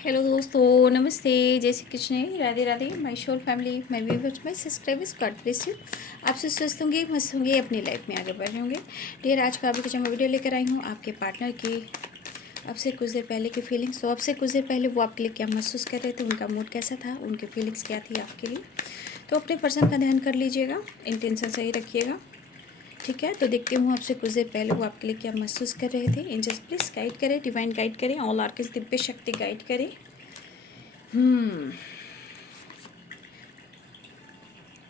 Hello दोस्तों, नमस्ते, जय Shri Krishna, Radhe Radhe. My whole family, my viewers, my subscribers, God bless you. आप सब स्वस्थ होंगे, मस्त होंगे, अपनी लाइफ में आगे बढ़ रहे होंगे। डियर, आज का आपके जो मैं वीडियो लेकर आई हूँ आपके पार्टनर की अब से कुछ देर पहले की फीलिंग्स। तो अब से कुछ देर पहले वो आपके लिए क्या महसूस कर रहे थे, उनका मूड कैसा था, उनकी फीलिंग्स क्या थी आपके लिए। तो अपने पर्सन का ध्यान कर लीजिएगा, इंटेंशन सही रखिएगा, ठीक है। तो देखती हूँ आपसे कुछ देर पहले वो आपके लिए क्या महसूस कर रहे थे। एंजल्स प्लीज गाइड करें, डिवाइन गाइड करें, ऑल आर्किस दिव्य शक्ति गाइड करें।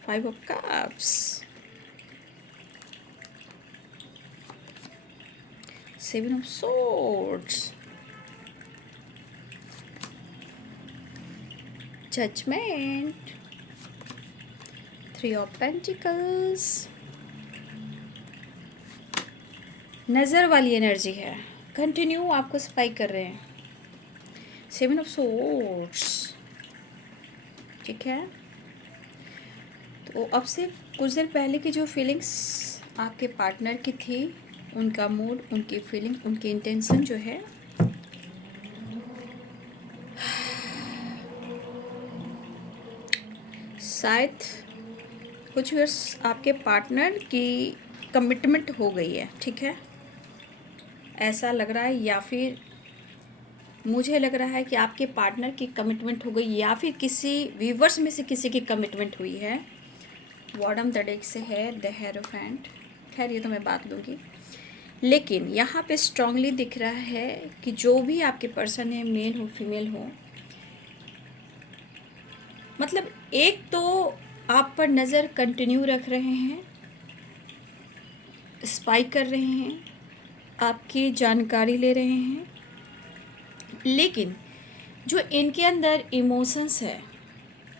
5 of Cups, 7 of Swords, Judgment, 3 of Pentacles। नज़र वाली एनर्जी है, कंटिन्यू आपको स्पाइक कर रहे हैं। 7 of Swords, ठीक है। तो अब से कुछ देर पहले की जो फीलिंग्स आपके पार्टनर की थी, उनका मूड, उनकी फीलिंग, उनकी इंटेंशन जो है, शायद कुछ वर्ष आपके पार्टनर की कमिटमेंट हो गई है, ठीक है, ऐसा लग रहा है। या फिर मुझे लग रहा है कि आपके पार्टनर की कमिटमेंट हो गई, या फिर किसी व्यूवर्स में से किसी की कमिटमेंट हुई है। बॉटम द डेक से है द हेरोफेंट। खैर, ये तो मैं बात लूँगी, लेकिन यहाँ पे स्ट्रांगली दिख रहा है कि जो भी आपके पर्सन है, मेल हो फीमेल हो, मतलब एक तो आप पर नज़र कंटिन्यू रख रहे हैं, स्पाइक कर रहे हैं, आपकी जानकारी ले रहे हैं, लेकिन जो इनके अंदर इमोशंस है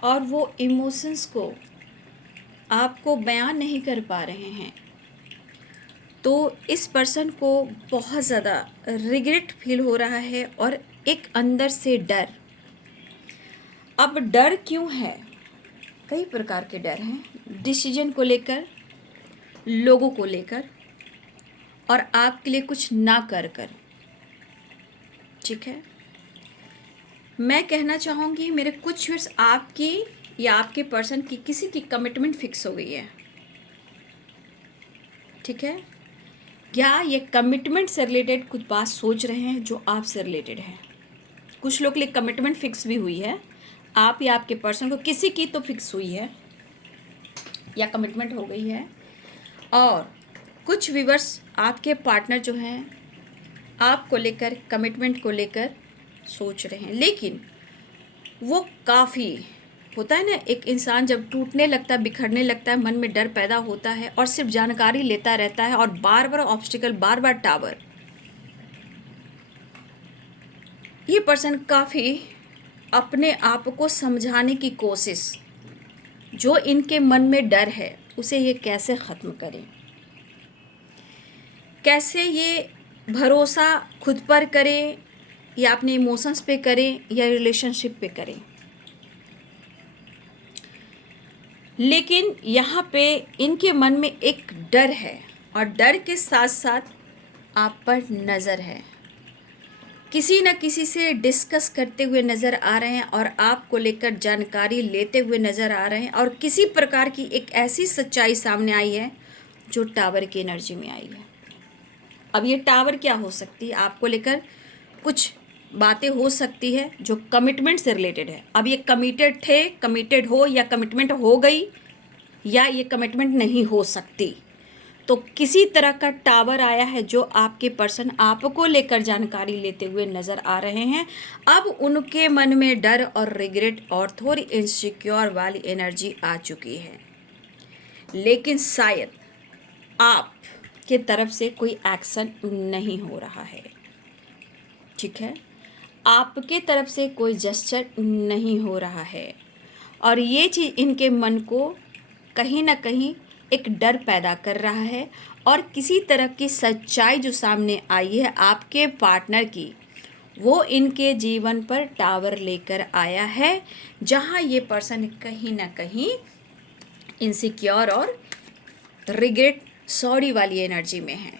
और वो इमोशंस को आपको बयान नहीं कर पा रहे हैं, तो इस पर्सन को बहुत ज़्यादा रिग्रेट फील हो रहा है और एक अंदर से डर। अब डर क्यों है? कई प्रकार के डर हैं, डिसीजन को लेकर, लोगों को लेकर, और आपके लिए कुछ ना कर कर, ठीक है। मैं कहना चाहूँगी मेरे कुछ व्यूअर्स, आपकी या आपके पर्सन की किसी की कमिटमेंट फिक्स हो गई है, ठीक है। या ये कमिटमेंट से रिलेटेड कुछ बात सोच रहे हैं जो आपसे रिलेटेड है। कुछ लोग के लिए कमिटमेंट फिक्स भी हुई है, आप या आपके पर्सन को किसी की तो फिक्स हुई है या कमिटमेंट हो गई है। और कुछ व्यूअर्स, आपके पार्टनर जो हैं आपको लेकर, कमिटमेंट को लेकर सोच रहे हैं, लेकिन वो काफ़ी होता है ना, एक इंसान जब टूटने लगता है, बिखरने लगता है, मन में डर पैदा होता है और सिर्फ जानकारी लेता रहता है और बार बार ऑब्स्टिकल, बार बार टावर। ये पर्सन काफ़ी अपने आप को समझाने की कोशिश, जो इनके मन में डर है उसे ये कैसे ख़त्म करें, कैसे ये भरोसा खुद पर करें, या अपने इमोशंस पे करें, या रिलेशनशिप पे करें। लेकिन यहाँ पे इनके मन में एक डर है और डर के साथ साथ आप पर नज़र है, किसी न किसी से डिस्कस करते हुए नज़र आ रहे हैं और आपको लेकर जानकारी लेते हुए नज़र आ रहे हैं, और किसी प्रकार की एक ऐसी सच्चाई सामने आई है जो टावर की एनर्जी में आई है। अब ये टावर क्या हो सकती है? आपको लेकर कुछ बातें हो सकती है जो कमिटमेंट से रिलेटेड है। अब ये कमिटेड थे, कमिटेड हो, या कमिटमेंट हो गई, या ये कमिटमेंट नहीं हो सकती। तो किसी तरह का टावर आया है जो आपके पर्सन आपको लेकर जानकारी लेते हुए नज़र आ रहे हैं। अब उनके मन में डर और रिग्रेट और थोड़ी इनसिक्योर वाली एनर्जी आ चुकी है, लेकिन शायद आप के तरफ से कोई एक्शन नहीं हो रहा है, ठीक है। आपके तरफ से कोई जेस्चर नहीं हो रहा है, और ये चीज़ इनके मन को कहीं ना कहीं एक डर पैदा कर रहा है। और किसी तरह की सच्चाई जो सामने आई है आपके पार्टनर की, वो इनके जीवन पर टावर लेकर आया है, जहाँ ये पर्सन कहीं ना कहीं इनसिक्योर और रिग्रेट, सॉरी वाली एनर्जी में है।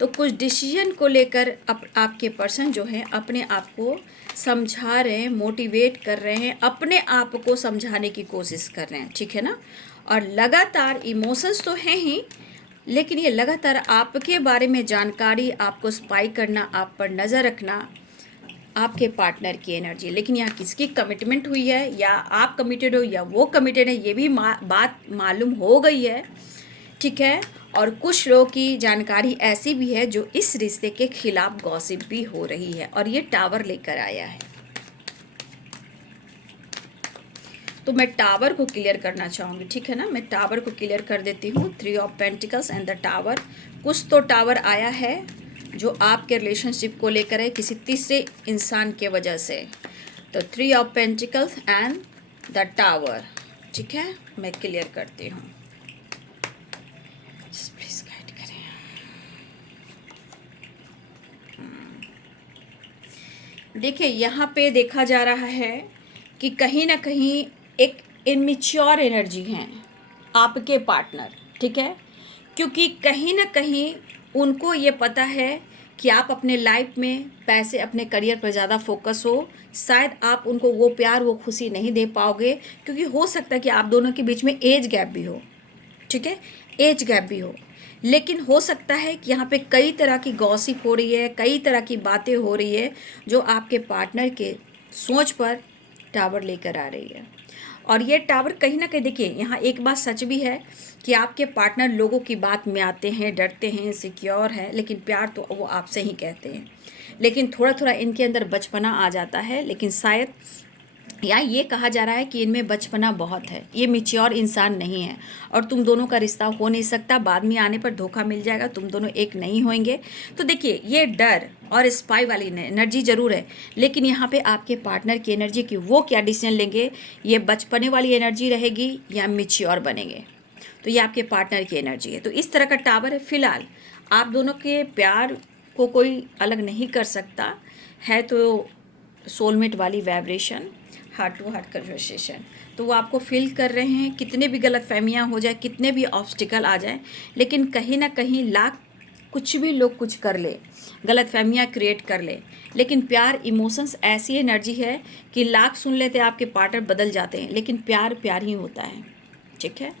तो कुछ डिसीजन को लेकर आपके पर्सन जो हैं अपने आप को समझा रहे हैं, मोटिवेट कर रहे हैं, अपने आप को समझाने की कोशिश कर रहे हैं, ठीक है ना। और लगातार इमोशंस तो हैं ही, लेकिन ये लगातार आपके बारे में जानकारी, आपको स्पाई करना, आप पर नज़र रखना, आपके पार्टनर की एनर्जी। लेकिन यहाँ किसकी कमिटमेंट हुई है, या आप कमिटेड हो या वो कमिटेड है, ये भी बात मालूम हो गई है, ठीक है। और कुछ लोगों की जानकारी ऐसी भी है जो इस रिश्ते के खिलाफ गॉसिप भी हो रही है, और ये टावर लेकर आया है। तो मैं टावर को क्लियर करना चाहूँगी, ठीक है ना। मैं टावर को क्लियर कर देती हूँ। 3 of pentacles and the tower. कुछ तो टावर आया है जो आपके रिलेशनशिप को लेकर है, किसी तीसरे इंसान के वजह से। तो 3 of pentacles and the tower, ठीक है। मैं क्लियर करती हूँ, प्लीज गाइड करें। देखिए, यहाँ पे देखा जा रहा है कि कहीं ना कहीं एक इमेच्योर एनर्जी है आपके पार्टनर, ठीक है। क्योंकि कहीं ना कहीं उनको ये पता है कि आप अपने लाइफ में पैसे, अपने करियर पर ज़्यादा फोकस हो। शायद आप उनको वो प्यार, वो खुशी नहीं दे पाओगे, क्योंकि हो सकता है कि आप दोनों के बीच में एज गैप भी हो, ठीक है, एज गैप भी हो। लेकिन हो सकता है कि यहाँ पे कई तरह की गॉसिप हो रही है, कई तरह की बातें हो रही है जो आपके पार्टनर के सोच पर टावर लेकर आ रही है। और ये टावर कहीं ना कहीं, देखिए यहाँ एक बात सच भी है कि आपके पार्टनर लोगों की बात में आते हैं, डरते हैं, सिक्योर हैं, लेकिन प्यार तो वो आपसे ही कहते हैं। लेकिन थोड़ा थोड़ा इनके अंदर बचपना आ जाता है, लेकिन शायद या ये कहा जा रहा है कि इनमें बचपना बहुत है, ये मैच्योर इंसान नहीं है, और तुम दोनों का रिश्ता हो नहीं सकता। बाद में आने पर धोखा मिल जाएगा, तुम दोनों एक नहीं होंगे। तो देखिए, ये डर और स्पाई वाली एनर्जी ज़रूर है, लेकिन यहाँ पे आपके पार्टनर की एनर्जी की वो क्या डिसीजन लेंगे, ये बचपने वाली एनर्जी रहेगी या मैच्योर बनेंगे, तो ये आपके पार्टनर की एनर्जी है। तो इस तरह का टावर है। फिलहाल आप दोनों के प्यार को कोई अलग नहीं कर सकता है, तो सोलमेट वाली vibration, heart to heart conversation, तो वो आपको फील कर रहे हैं। कितने भी गलत फहमियाँ हो जाए, कितने भी ऑब्स्टिकल आ जाए, लेकिन कहीं ना कहीं लाख कुछ भी लोग कुछ कर ले, गलत फहमियाँ क्रिएट कर ले, लेकिन प्यार, इमोशंस ऐसी एनर्जी है कि लाख सुन लेते हैं आपके पार्टनर, बदल जाते हैं, लेकिन प्यार प्यार ही होता है, ठीक है।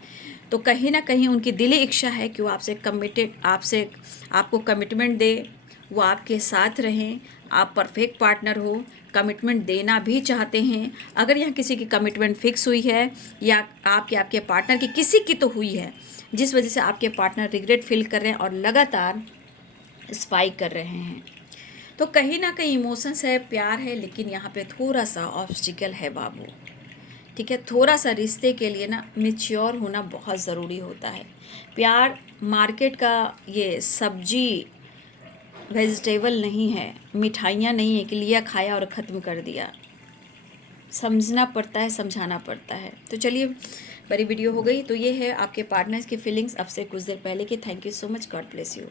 तो कहीं ना कहीं उनकी दिली इच्छा है कि वो आपसे कमिटेड, आपको कमिटमेंट दे, वो आपके साथ रहें, आप परफेक्ट पार्टनर हो, कमिटमेंट देना भी चाहते हैं। अगर यहाँ किसी की कमिटमेंट फिक्स हुई है, या आपके पार्टनर की किसी की तो हुई है, जिस वजह से आपके पार्टनर रिग्रेट फील कर रहे हैं और लगातार स्पाई कर रहे हैं, तो कहीं ना कहीं इमोशंस है, प्यार है, लेकिन यहाँ पे थोड़ा सा ऑब्स्टिकल है बाबू, ठीक है। थोड़ा सा रिश्ते के लिए ना मैच्योर होना बहुत ज़रूरी होता है। प्यार मार्केट का ये सब्जी वेजिटेबल नहीं है, मिठाइयाँ नहीं है कि लिया, खाया और ख़त्म कर दिया। समझना पड़ता है, समझाना पड़ता है। तो चलिए, बड़ी वीडियो हो गई। तो ये है आपके पार्टनर्स की फीलिंग्स अब से कुछ देर पहले की। Thank you so much, God bless you.